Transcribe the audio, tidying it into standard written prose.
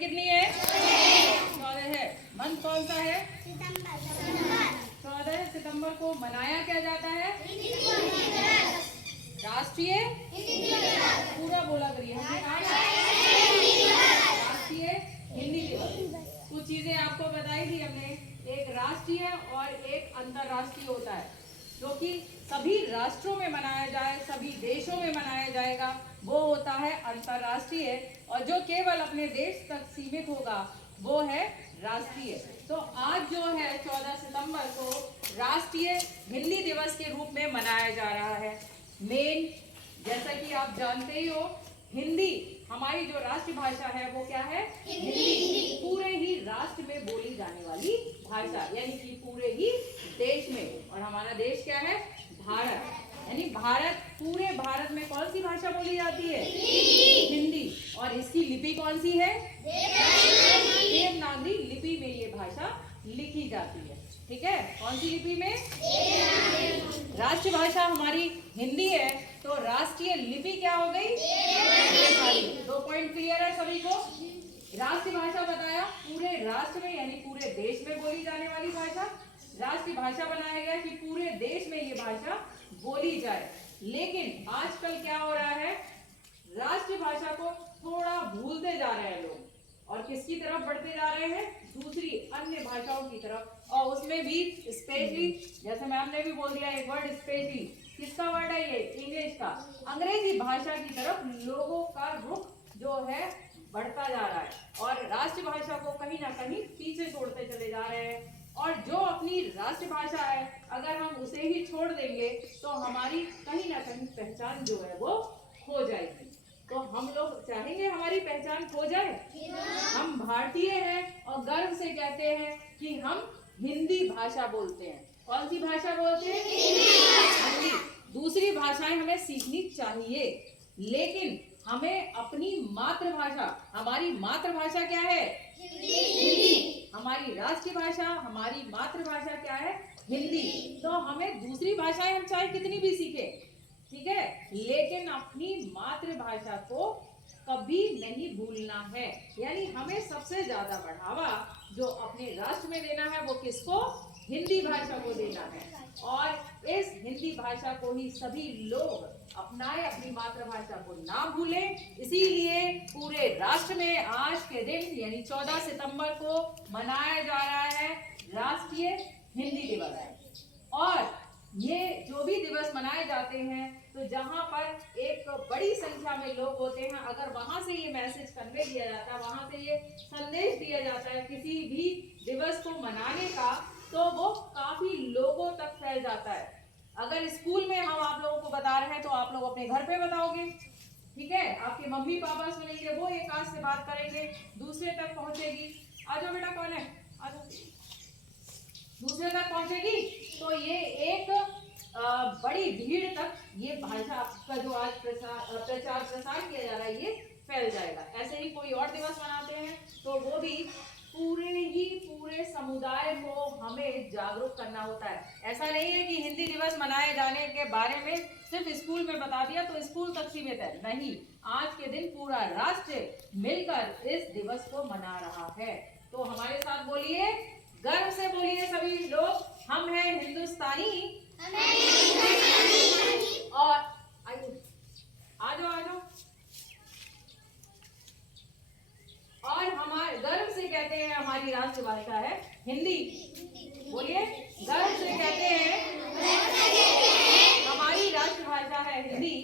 कितनी है? 14 है। मंथ कौन सा है? 14 सितंबर को मनाया क्या जाता है? राष्ट्रीय पूरा बोला करिए। हमने कहा राष्ट्रीय हिंदी दिवस। कुछ चीजें आपको बताई थी हमने, एक राष्ट्रीय और एक अंतर्राष्ट्रीय होता है, जो कि सभी राष्ट्रों में मनाया जाए, सभी देशों में मनाया जाएगा, वो होता है अंतर्राष्ट्रीय, और जो केवल अपने देश तक सीमित होगा वो है राष्ट्रीय। तो आज जो है 14 सितंबर को राष्ट्रीय हिंदी दिवस के रूप में मनाया जा रहा है। मेन जैसा कि आप जानते ही हो, हिंदी हमारी जो राष्ट्रभाषा है वो क्या है? हिंदी। पूरे ही राष्ट्र में बोली जाने वाली भाषा, यानी कि पूरे ही देश में। और हमारा देश क्या है? भारत। यानी भारत, पूरे भारत में कौन सी भाषा बोली जाती है? हिंदी। और इसकी लिपि कौन सी है? देवनागरी लिपि में ये भाषा लिखी जाती है। ठीक है, कौन सी लिपि में? राष्ट्रभाषा हमारी हिंदी है, तो राष्ट्रीय लिपि क्या हो गई? देवनागरी। 2 पॉइंट क्लियर है सभी को? राष्ट्रभाषा बताया पूरे राष्ट्र में, यानी पूरे देश में बोली जाने वाली भाषा। राष्ट्रीय भाषा बनाया गया कि पूरे देश में ये भाषा बोली जाए। लेकिन आजकल क्या हो रहा है, राष्ट्रीय भाषा को थोड़ा भूलते जा रहे हैं लोग, और किसकी तरफ बढ़ते जा रहे हैं? दूसरी अन्य भाषाओं की तरफ। और उसमें भी स्पेशली, जैसे मैम ने भी बोल दिया एक वर्ड स्पेशली, किसका वर्ड है ये? इंग्लिश का। अंग्रेजी भाषा की तरफ लोगों का रुख जो है बढ़ता जा रहा है, और राष्ट्रभाषा को कहीं ना कहीं पीछे छोड़ते चले जा रहे हैं। और जो अपनी राष्ट्रभाषा है, अगर हम उसे ही छोड़ देंगे तो हमारी कहीं ना कहीं पहचान जो है वो खो जाएगी। तो हम लोग चाहेंगे हमारी पहचान खो जाए? हम भारतीय हैं और गर्व से कहते हैं कि हम हिंदी भाषा बोलते हैं। कौन सी भाषा बोलते हैं? हिंदी। दूसरी भाषाएं हमें सीखनी चाहिए, लेकिन हमें अपनी मातृभाषा, हमारी मातृभाषा क्या है? हिंदी। हमारी राष्ट्रीय भाषा, हमारी मातृभाषा क्या है? हिंदी। तो हमें दूसरी भाषाएं हम चाहे कितनी भी सीखें, ठीक है, लेकिन अपनी मातृभाषा को कभी नहीं भूलना है। यानी हमें सबसे ज्यादा बढ़ावा जो अपने राष्ट्र में देना है वो किसको? हिंदी भाषा को देना है। और इस हिंदी भाषा को ही सभी लोग अपनाएं, अपनी मातृभाषा को ना भूलें। इसीलिए पूरे राष्ट्र में आज के दिन यानी 14 सितंबर को मनाया जा रहा है राष्ट्रीय हिंदी दिवस। और ये जो भी दिवस मनाए जाते हैं, तो जहाँ पर एक बड़ी संख्या में लोग होते हैं, अगर वहां से ये मैसेज कन्वे किया जाता है, वहां से ये संदेश दिया जाता है किसी भी दिवस को मनाने का, तो वो काफी लोगों तक फैल जाता है। अगर स्कूल में हम आप लोगों को बता रहे हैं, तो आप लोग अपने घर पे बताओगे, ठीक है, आपके मम्मी पापा सुनेंगे, वो एक आध से बात करेंगे, दूसरे तक पहुंचेगी। आ जाओ बेटा, कौन है? आ जाओ। दूसरे तक पहुंचेगी, तो ये एक बड़ी भीड़ तक ये भाषा का जो आज प्रचार प्रसार किया जा रहा है ये फैल जाएगा। ऐसे ही कोई और दिवस मनाते हैं, तो वो भी पूरे समुदाय को हमें जागरूक करना होता है। ऐसा नहीं है कि हिंदी दिवस मनाए जाने के बारे में सिर्फ स्कूल में बता दिया तो स्कूल तक सीमित है, नहीं। आज के दिन पूरा राष्ट्र मिलकर इस दिवस को मना रहा है। तो हमारे साथ बोलिए, गर्व से बोलिए सभी लोग, हम हैं हिंदुस्तानी। और आ जाओ। और हमारे गर्व से कहते हैं हमारी राष्ट्रभाषा है हिंदी। बोलिए, गर्व से कहते हैं हमारी राष्ट्रभाषा है हिंदी।